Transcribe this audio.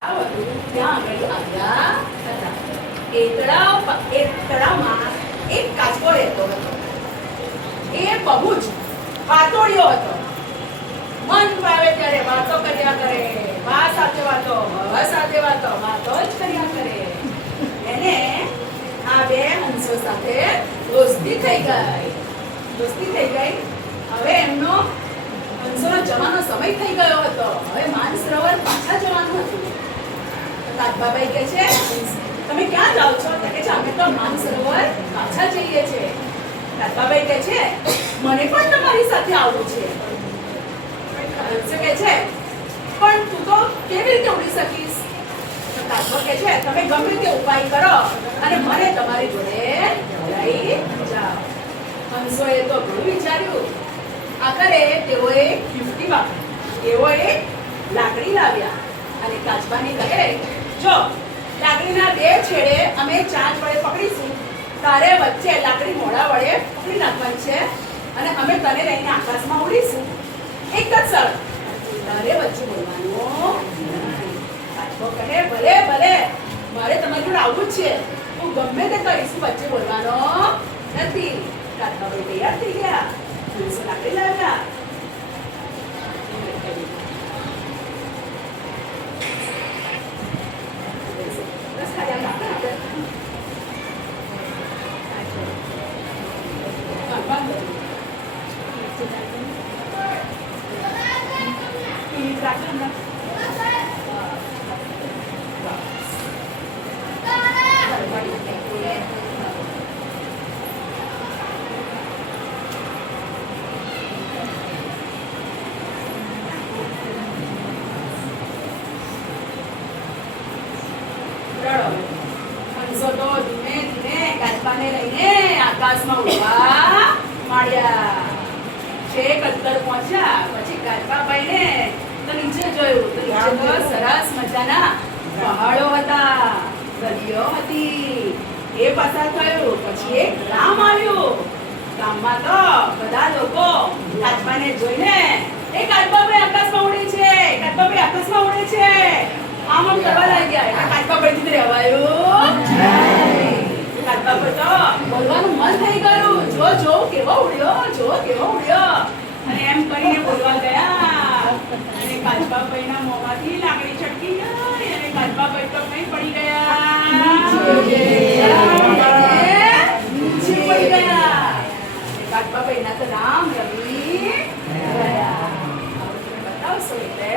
ત્યાં આગળ આવ્યા હતા. એ તળાવમાં એક કાચબો રહેતો હતો. એ બહુ જ વાતોડિયો હતો. મન ભાવે ત્યારે વાતો કર્યા કરે, બા સાથે વાતો, બાબા સાથે વાતો, વાતો જ કર્યા કરે. એને આ બે હંસો સાથે દોસ્તી થઈ ગઈ. હવે એમનો હંસોનો જવાનો સમય થઈ ગયો હતો. હવે માનસરોવર પાછા જવાનું હતું. કાચબાબાઈ કહે છે, તમે ક્યાં જાઓ છો? તો કહે છે, અમે તો માનસરોવર પાછા જઈએ છીએ. કાચબાબાઈ કહે છે, મને પણ તમારી સાથે આવવું છે. હંસો કહે છે, પણ તું તો કેવી રીતે ઉડી શકીશ? તો કાચબો કહે છે, તમે ગમે રીતે ઉપાય કરો અને મને તમારી જોડે લઈ જાઓ. હંસોએ તો ઘણું વિચાર્યું. આખરે તેઓએ યુક્તિ વાપરી. તેઓએ લાકડી લાવ્યા અને કાચબાને કહે, જો લાકડીના બે છેડે અમે ચાંચ વડે પકડીશું, તારે વચ્ચે લાકડી મોઢા વડે પકડી નાખવાની છે અને અમે તને લઈને આકાશમાં ઉડીશું. એક જ સળ તારે વચ્ચે બોલવાનું. કાચબો કહે, ભલે ભલે, મારે તમારી જોડે આવવું જ છે. હું ગમે તે કરીશું, વચ્ચે બોલવાનો નથી. કાચબાભાઈ તૈયાર થઈ ગયા. હંસો લાકડી લાવ્યા. હંસો તો ધીમે ધીમે કાચબાને લઈને આકાશમાં ઉડવા માંડ્યા. છેક અંદર પહોંચ્યા પછી કાચબાબાઈને તો નીચે જોયું તો નીચે તો સરસ મજાના પહાડો હતા, નદીઓ હતી. એ પસાર થયું પછી એક ગામ આવ્યું. ગામમાં તો બધા લોકો કાચબાને જોઈને, એ કાચબાભાઈ આકાશમાં ઉડે છે, કાચબાભાઈ આકાશમાં ઉડે છે, આમ કરવા લાગ્યા. કાચબાભાઈ થી રહેવાયું. કાચબાભાઈ તો બોલવાનું મન થઈ ગયું. જો કેવો ઉડ્યો, અને એમ કરીને બોલવા ગયા અને કાચબાભાઈના મોંમાંથી લાકડી છટકી ગઈ અને કાચબાભાઈ તો કઈ પડી ગયા, નીચે પડી ગયા. કાચબાભાઈના તો નામ રવિ ગયા. બતાવશો એટલે